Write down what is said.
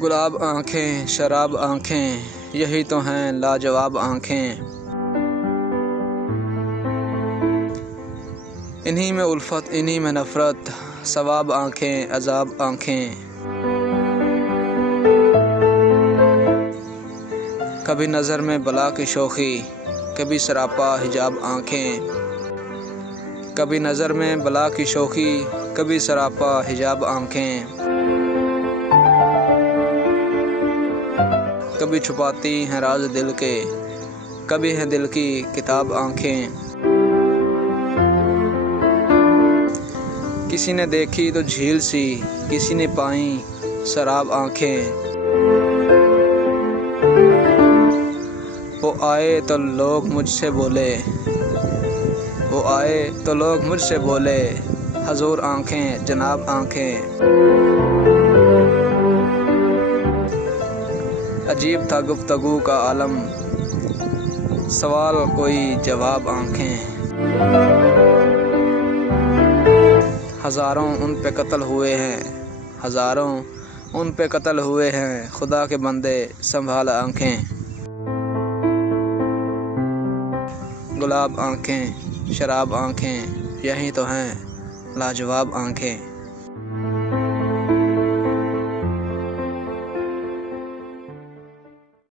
गुलाब आँखें शराब आँखें, यही तो हैं लाजवाब आँखें। इन्हीं में उल्फत इन्हीं में नफ़रत, सवाब आँखें अज़ाब आँखें। कभी नज़र में बला की शोखी, कभी सरापा हिजाब आँखें। कभी नज़र में बला की शोखी, कभी सरापा हिजाब आँखें। कभी छुपाती हैं राज दिल के, कभी हैं दिल की किताब आँखें। किसी ने देखी तो झील सी, किसी ने पाई शराब आँखें। वो आए तो लोग मुझसे बोले, वो आए तो लोग मुझसे बोले, हजूर आँखें जनाब आँखें। अजीब था गुफ्तगू का आलम, सवाल कोई जवाब आँखें। हज़ारों उन पे कत्ल हुए हैं, हज़ारों उन पे कत्ल हुए हैं, खुदा के बंदे संभाल आँखें। गुलाब आँखें शराब आँखें, यही तो हैं लाजवाब आँखें।